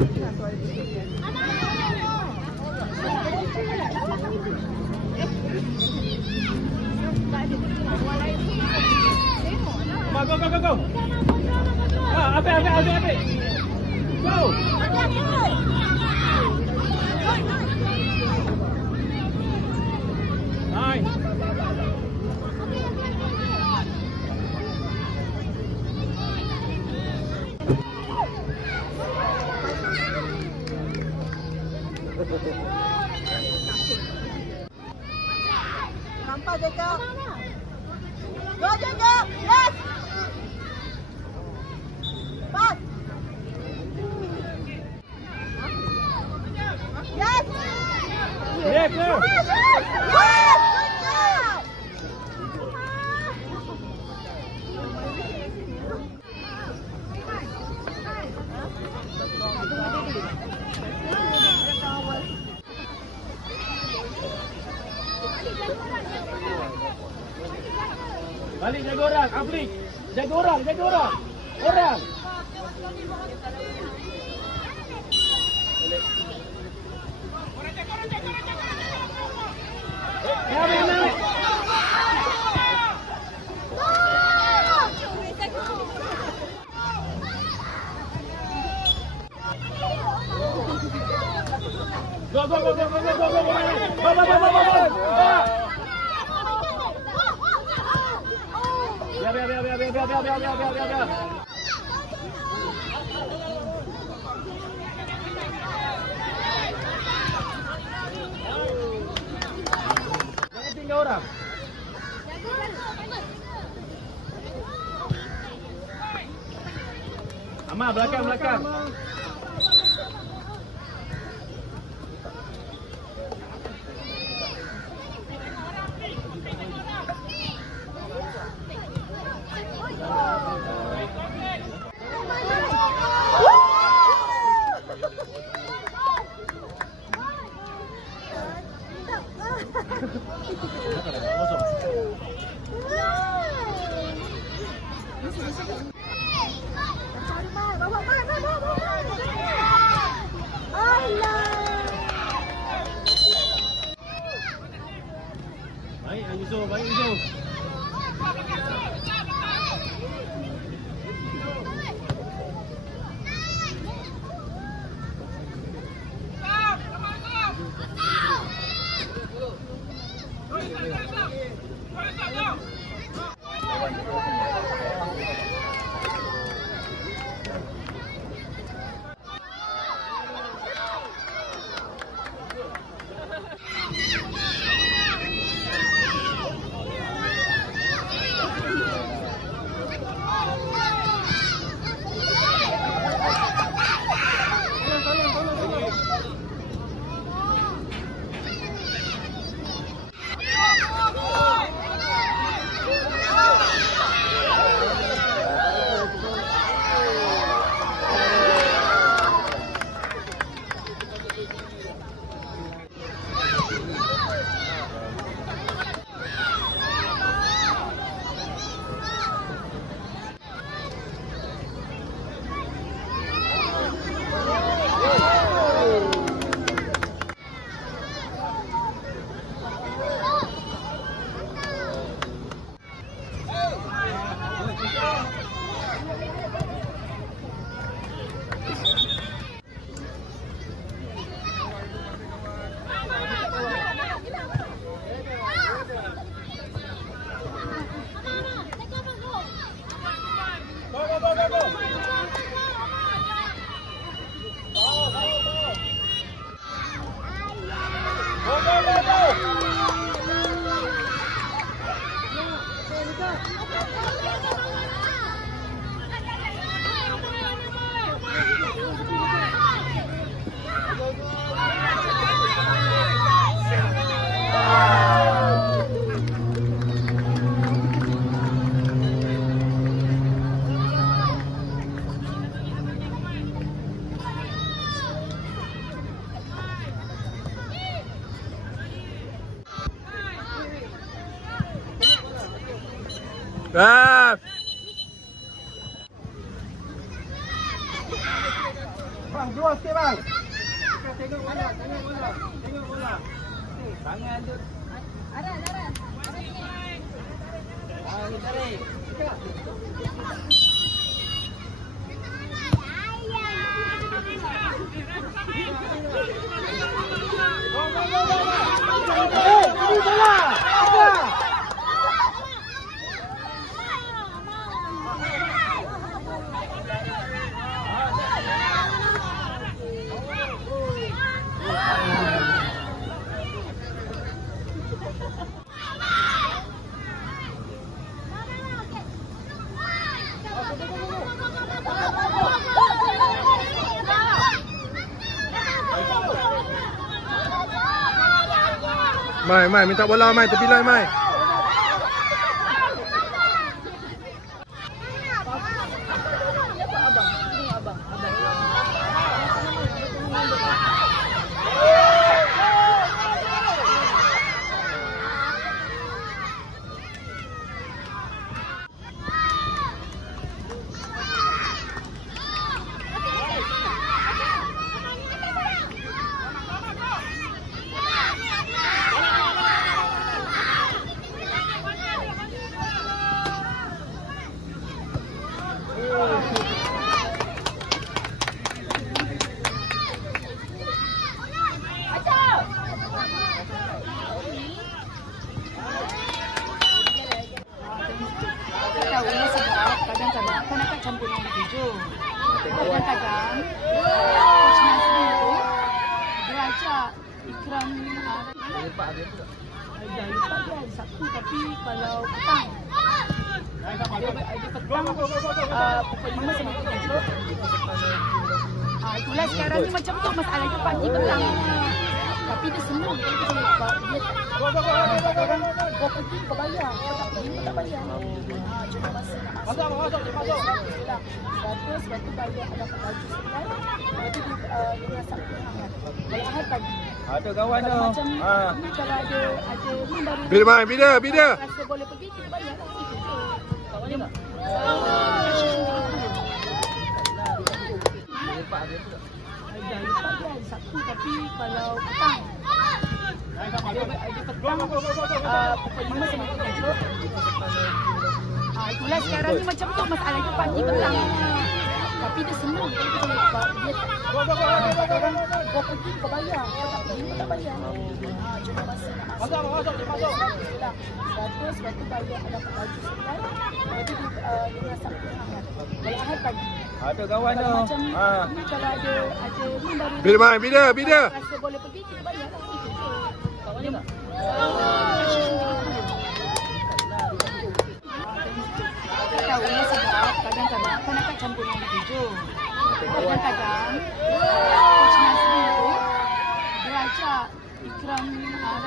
Go, go, go, go. Ambil. Go. Nice. Nampak je kau. Go jaga. Yes. Pas. Yes. Yeah, go. Yes. Good job. Balik jaga orang, Afrik. Jaga orang. Orang. Ambil. Go. Biar. Jangan tinggal orang. Amal, belakang. Baik, Yusuf. Dua. bawah sikit bang. Tengok bola, tengok bola. Tengok bola. Tangan tu. Aran. Ni tarik. Mai, minta bola Mai, tepi line Mai. Tahu sebab kadang-kadang aku nak campur dengan hijau. Kadang-kadang Coach Nazmi tu dia ajak Ikram Lepak dia tu. dah lepas dia hari Sabtu, tapi kalau petang dia petang pukul 5 sampai pukul 7. Itulah sekarang ni macam tu masalahnya pagi petang. Tapi dia senang dia lepak dia orang kau pergi kau bayar, kau tak pergi kau tak bayar. Cuma masa nak masuk dia bayar 100, lepas tu bayar ada baju sekian, lepas tu dia Sabtu hangat. Kalau Ahad pagi Ada kawan tu. kalau macam ni kalau ada ni baru Bila Mai, bila. rasa boleh pergi kita bayar lah itu. Kawan dia tak? Lepak dia tu. Dah lepas dia hari Sabtu, tapi kalau petang dia petang pukul 5 sampai pukul 7. Itulah sekarang ni macam tu masalahnya pagi petang. Tapi dia senang dia lepak dia orang kau pergi kau bayar, kau tak pergi kau tak bayar. Cuma masa nak masuk dia bayar 100, lepas tu bayar ada baju sekian, lepas tu dia Sabtu hangat. Kalau Ahad pagi Ada kawan kalau tu. macam ni kalau ada ni baru Bila Mai, bila. rasa boleh pergi kita bayar lah itu. Kawan dia tak? Tahu sebab kadang-kadang aku nak campur dengan hijau. Kadang-kadang Coach Nazmi tu dia ajak Ikram